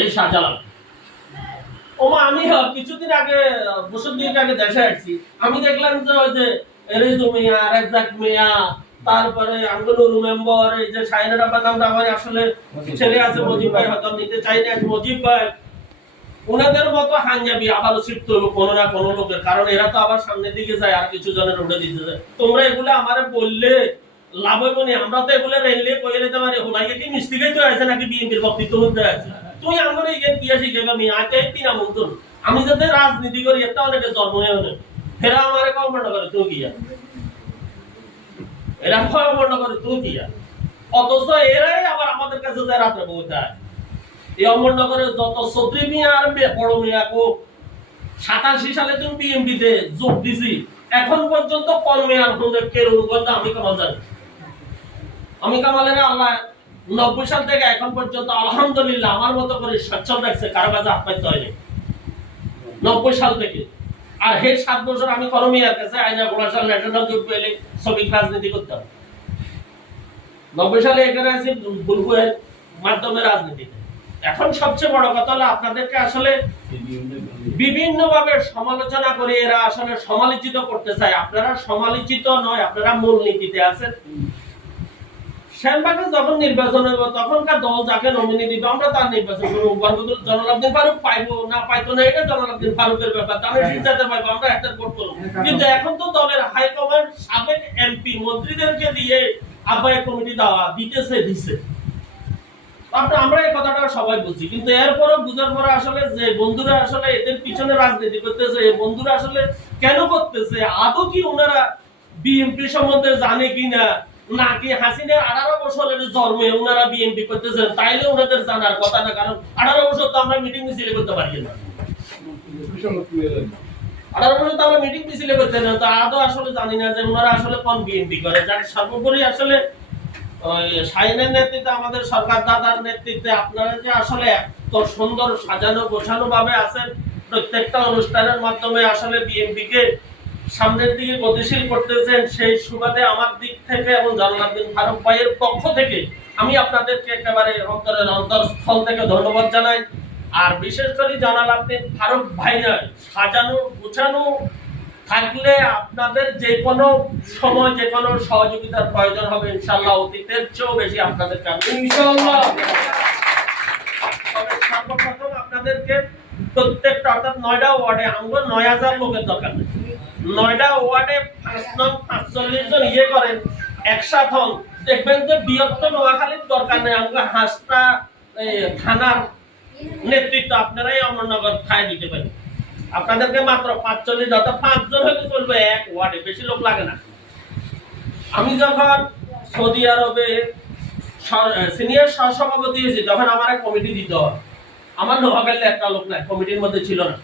এই শাহজালাল। ওমা আমি কিছুদিন আগে বছর দুয়েক আগে দেশে আসছি। আমি দেখলাম যে ওই যে রেজু মিয়া রাজ্জাক মিয়া তারপরে আঙ্গুলুর মেম্বার এই যে সাইনের আমার আসলে ছেলে আছে মজিব ভাই হয়তো নিতে চাই না মজিব ভাই। ওনাদের মতো হাঞ্জাবি আবারও শিখতে হলো কোনো না কোনো লোকের কারণ এরা তো আবার সামনের দিকে যায় আর কিছু জনের উঠে দিতে যায়। তোমরা এগুলো আমারে বললে লাভ হইব নি আমরা তো এগুলো রেললে কইলে দিতে পারি হুনাইকে কি মিষ্টি খাইতে আছে নাকি বিএনপির বক্তৃত্ব মধ্যে আছে? তুই আমার এই দিয়ে শিখে আমি আতে তিন আমন্ত্রণ আমি যাতে রাজনীতি করি এটা অনেকে জন্ম নেই অনেক ফেরা আমারে কর্মটা করে, তুই আর এরা কর্মটা করে, তুই আর অথচ এরাই আবার আমাদের কাছে যায় রাত্রে বউতায় এই অমরনগরের যত চৌধুরী মিয়া আর বড় মিয়া কো, সাতাশি সালে তুমি বিএমপিতে যোগ দিছি। এখন পর্যন্ত মেয়ার হলে কেরু বলতে আমি কামাল জানি। আমি কামালের আল্লাহ নব্বই সাল থেকে এখন পর্যন্ত আলহামদুলিল্লাহ আমার মতো করে সচ্ছল রাখছে, কারও কাছে আত্মাইতে হয়নি। নব্বই সাল থেকে। আর হে সাত বছর আমি করমিয়ার কাছে আইনা প্রশাসন ন্যাশনাল গ্রুপ পেলে শ্রমিক রাজনীতি করতাম। নব্বই সালে এখানে আছি বুলবুয়ের মাধ্যমে রাজনীতিতে। এখন সবচেয়ে বড় কথা হলো আপনাদেরকে আসলে বিভিন্ন ভাবে সমালোচনা করে এরা আসলে সমালোচিত করতে চায়। আপনারা সমালোচিত নয়, আপনারা মূলনীতিতে আছেন। শ্যামবাগে যখন নির্বাচন হইব তখনকার দল যাকে নমিনি দিবে আমরা তার নির্বাচন করব। বরকতুল জনালাব্দিন ফারুক পাইবো না পাইতো না এটা জনালাব্দিন ফারুকের ব্যাপার। তাহলে সিদ্ধান্ত পাইবো আমরা একটা ভোট করব। কিন্তু এখন তো দলের হাইকমান্ড সাবেক এমপি মন্ত্রীদেরকে দিয়ে আহ্বায়ক কমিটি দেওয়া দিতেছে দিছে। আপনি আমরা এই কথাটা সবাই বুঝি কিন্তু এরপরও বুঝার পরে আসলে যে বন্ধুরা আসলে এদের পিছনে রাজনীতি করতেছে এই বন্ধুরা আসলে কেন করতেছে? আদৌ কি ওনারা বিএনপি সম্বন্ধে জানে কিনা? নাকি হাসিনার আঠারো বছরের জন্মে ওনারা বিএনপি করতেছেন? তাইলে ওনাদের জানার কথা না, কারণ আঠারো বছর তো আমরা মিটিং মিছিল করতে পারি না। আঠারো বছর তো আমরা মিটিং করতে না, তো আদৌ আসলে জানি না যে ওনারা আসলে কোন বিএনপি করে। যার সর্বোপরি আসলে সাইনের নেতৃত্বে, আমাদের সরকার দাদার নেতৃত্বে আপনারা যে আসলে এত সুন্দর সাজানো গোছানো ভাবে আছেন, প্রত্যেকটা অনুষ্ঠানের মাধ্যমে আসলে বিএনপি কে সামনের দিকে গতিশীল করতেছেন সেই সুবাদে আমার দিক থেকে এবং জালালউদ্দিন ফারুক ভাইয়ের পক্ষ থেকে আমি আপনাদেরকে একেবারে অন্তরের অন্তরস্থল থেকে ধন্যবাদ জানাই আর বিশেষ করে জালালউদ্দিন ফারুক ভাই নয় সাজানো, গোছানো থাকলে আপনাদের যে কোনো সময়, যে কোনো সহযোগিতার প্রয়োজন হবে ইনশাল্লাহ অতীতের চেয়েও বেশি আপনাদেরকে আমি ইনশাল্লাহ সর্বপ্রথম আপনাদেরকে প্রত্যেকটা, অর্থাৎ নয়টা ওয়ার্ডে আমরা নয় হাজার লোকের দরকার নেই। নয়টা ওয়ার্ডে পাঁচ নং পাঁচচল্লিশ জন ইয়ে করেন একসাথ হন দেখবেন যে বৃহত্তর নোয়াখালীর দরকার নেই। আমরা হাসটা থানার নেতৃত্ব আপনারাই অমরনগর থায় দিতে পারেন। আপনাদেরকে মাত্র পাঁচচল্লিশ অর্থাৎ পাঁচজন হলে চলবে, এক ওয়ার্ডে। বেশি লোক লাগে না। আমি যখন সৌদি আরবে সিনিয়র সহসভাপতি হয়েছি, তখন আমার কমিটি দিতে হয়। আমার নোয়াখালীতে একটা লোক নাই, কমিটির মধ্যে ছিল না।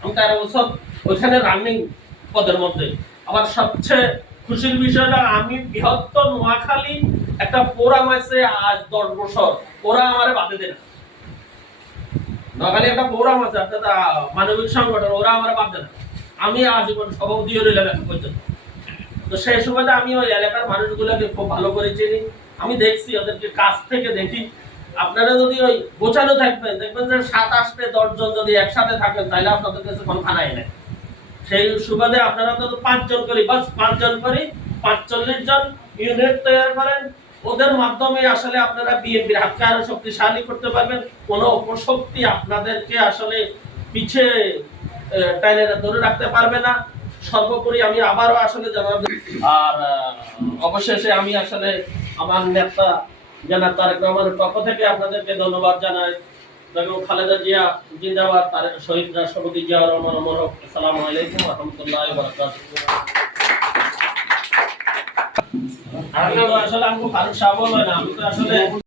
আমি তেরো বছর ওইখানে রানিং পদের মধ্যে। আবার সবচেয়ে খুশির বিষয়টা, আমি বৃহত্তর নোয়াখালী একটা প্রোগ্রাম আছে আজ দশ বছর। ওরা আমারে বাদে দেয় না। নোয়াখালী একটা আছে অর্থাৎ মানবিক সংগঠন, ওরা আমার বাদ দেয় না। আমি আজীবন সভাপতি রইলাম এখন পর্যন্ত। তো সেই সময়টা আমি ওই এলাকার মানুষগুলোকে খুব ভালো করে চিনি। আমি দেখছি, ওদেরকে কাছ থেকে দেখি। আপনারা যদি ওই গোছানো থাকবেন, দেখবেন যে সাত আটটে দশজন যদি একসাথে থাকেন, তাহলে আপনাদের কাছে কোনো খানাই নেই। সেই সুবাদে আপনারা তো পাঁচজন করি, বাস পাঁচজন করি পাঁচচল্লিশ জন ইউনিট তৈরি করেন। ওদের মাধ্যমে আসলে আপনারা বিএনপির হাতকে আরও শক্তিশালী করতে পারবেন। কোন অপশক্তি আপনাদেরকে আসলে পিছিয়ে টাইনে ধরে রাখতে পারবে না। সর্বোপরি আমি আবারও আসলে জানাব, আর অবশেষে আমি আসলে আমার নেতা জানা তারেক রহমানের পক্ষ থেকে আপনাদেরকে ধন্যবাদ জানাই। বেগম খালেদা জিয়া, জিন্দাবাদ শহীদ রাষ্ট্রপতি জিয়া রহমান মোরক আসসালামু আলাইকুম রহমতুল্লাহ আসলে আমি ফারুক সাহেব না, আমি তো আসলে